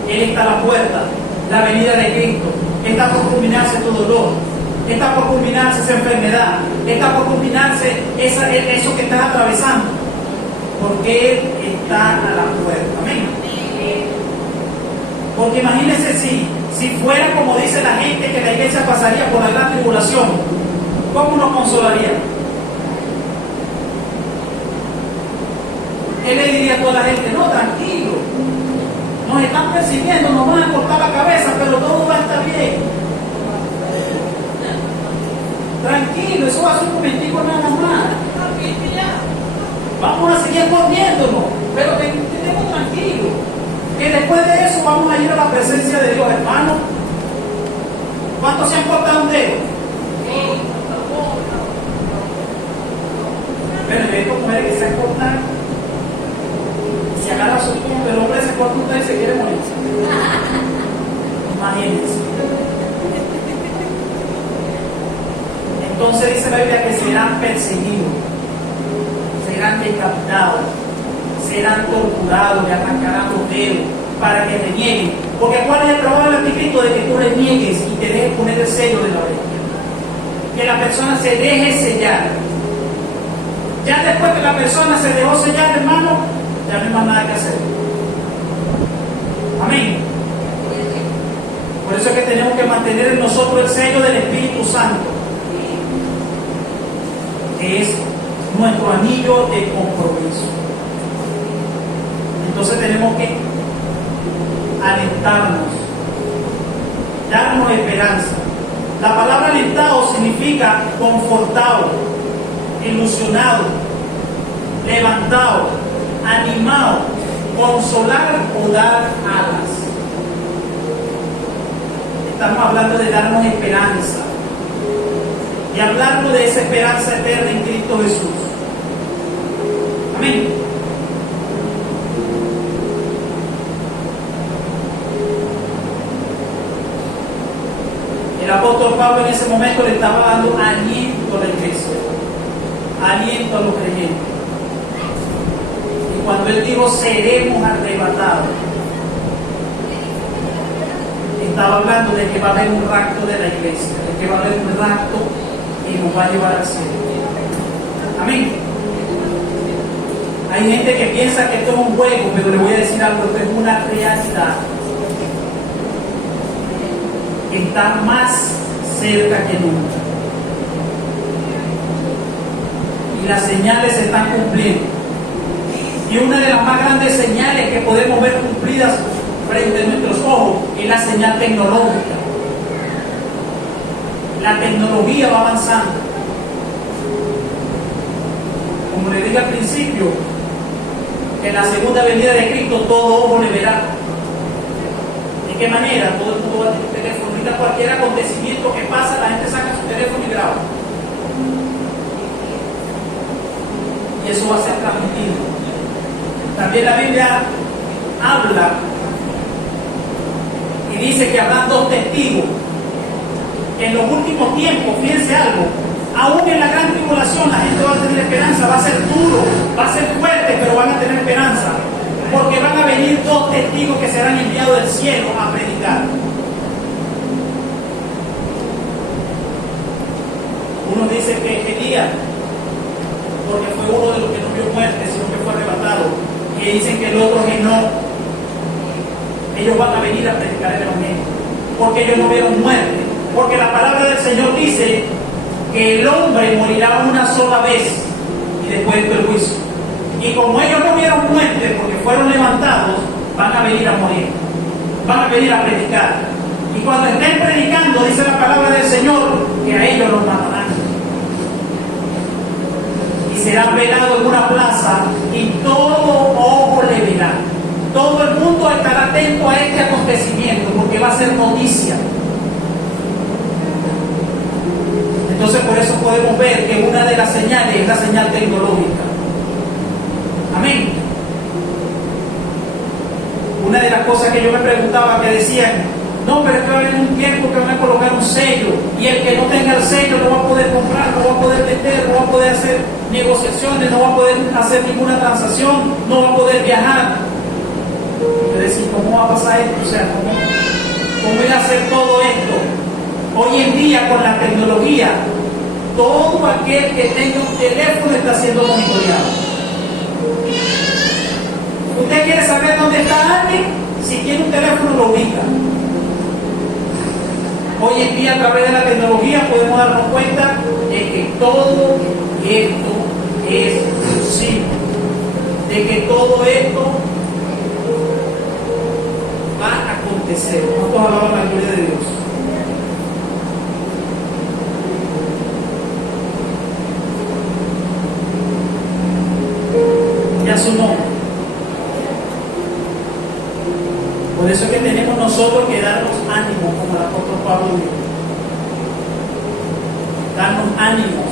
Él está a la puerta. La venida de Cristo. Está por culminarse tu dolor. Está por culminarse esa enfermedad. Está por culminarse eso que estás atravesando. Porque Él está a la puerta. Amén. Porque imagínense si fuera como dice la gente, que la iglesia pasaría por la gran tribulación, ¿cómo nos consolaría? Él le diría a toda la gente: no, tranquilo, nos están persiguiendo, nos van a cortar la cabeza, pero todo va a estar bien. Tranquilo, eso va a ser un momentico nada más. Vamos a seguir corriéndonos, pero estemos tranquilos, que después de eso vamos a ir a la presencia de Dios, hermano. ¿Cuántos se han cortado un dedo? Pero yo he visto mujeres que se han cortado, se agarra su punto, el hombre se corta un dedo y se quiere morir. Imagínense. Entonces dice la Biblia que serán perseguidos, serán decapitados, serán torturados, le arrancarán los dedos para que renieguen. Porque ¿cuál es el trabajo del anticristo? De que tú reniegues y te dejes poner el sello de la oreja. Que la persona se deje sellar. Ya después que la persona se dejó sellar, hermano, ya no hay más nada que hacer. Amén. Por eso es que tenemos que mantener en nosotros el sello del Espíritu Santo, que es nuestro anillo de compromiso. Entonces tenemos que alentarnos, darnos esperanza. La palabra alentado significa confortado, ilusionado, levantado, animado, consolar o dar alas. Estamos hablando de darnos esperanza y hablando de esa esperanza eterna en Cristo Jesús. Amén. El apóstol Pablo en ese momento le estaba dando aliento a la iglesia, aliento a los creyentes. Y cuando él dijo seremos arrebatados, estaba hablando de que va a haber un rapto de la iglesia, de que va a haber un rapto y nos va a llevar al cielo. Amén. Hay gente que piensa que esto es un juego, pero le voy a decir algo, esto es una realidad que está más cerca que nunca. Y las señales se están cumpliendo. Y una de las más grandes señales que podemos ver cumplidas frente a nuestros ojos es la señal tecnológica. La tecnología va avanzando. Como le dije al principio, que en la segunda venida de Cristo todo ojo le verá. ¿De qué manera? Todo el mundo va a tener teléfono. Ahorita cualquier acontecimiento que pasa, la gente saca su teléfono y graba. Y eso va a ser transmitido. También la Biblia habla y dice que habrán dos testigos. En los últimos tiempos, fíjense algo, aún en la gran tribulación la gente va a tener esperanza, va a ser duro, va a ser fuerte, pero van a tener esperanza, porque van a venir dos testigos que serán enviados del cielo a predicar. Uno dice que Elías, porque fue uno de los que no vio muerte, sino que fue arrebatado, y dicen que el otro es no. Ellos van a venir a predicar el evangelio, porque ellos no vieron muerte, porque la palabra del Señor dice que el hombre morirá una sola vez y después del juicio. Y como ellos no vieron muerte porque fueron levantados, van a venir a morir, van a venir a predicar. Y cuando estén predicando, dice la palabra del Señor, que a ellos los matarán. Y serán velados en una plaza y todo ojo le verá. Todo el mundo estará atento a este acontecimiento porque va a ser noticia. Entonces por eso podemos ver que una de las señales es la señal tecnológica. Amén. Una de las cosas que yo me preguntaba, que decían, no, pero es que va a haber un tiempo que van a colocar un sello y el que no tenga el sello no va a poder comprar, no va a poder vender, no va a poder hacer negociaciones, no va a poder hacer ninguna transacción, no va a poder viajar. Y yo decía, ¿cómo va a pasar esto? O sea, ¿cómo voy a hacer todo esto? Hoy en día con la tecnología, todo aquel que tenga un teléfono está siendo monitoreado. ¿Usted quiere saber dónde está alguien? Si tiene un teléfono lo ubica. Hoy en día a través de la tecnología podemos darnos cuenta de que todo esto es posible, de que todo esto va a acontecer. ¿Cuántos alaban la gloria de Dios? Ya su nombre. Por eso es que tenemos nosotros que darnos ánimo, como el apóstol Pablo dijo. Darnos ánimos.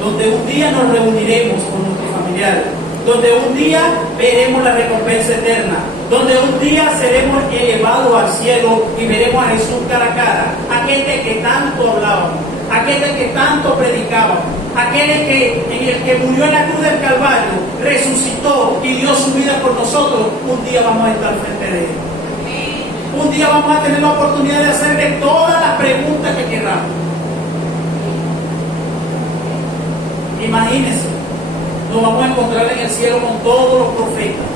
Donde un día nos reuniremos con nuestros familiares. Donde un día veremos la recompensa eterna. Donde un día seremos elevados al cielo y veremos a Jesús cara a cara. Aquel de que tanto hablábamos. Aquel de que tanto predicábamos. Aquel en el que murió en la cruz del Calvario, resucitó y dio su vida por nosotros, un día vamos a estar frente de Él. Un día vamos a tener la oportunidad de hacerle todas las preguntas que queramos. Imagínense, nos vamos a encontrar en el cielo con todos los profetas.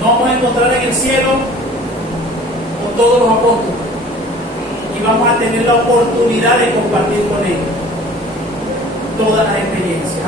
Nos vamos a encontrar en el cielo con todos los apóstoles. Y vamos a tener la oportunidad de compartir con ellos todas las experiencias.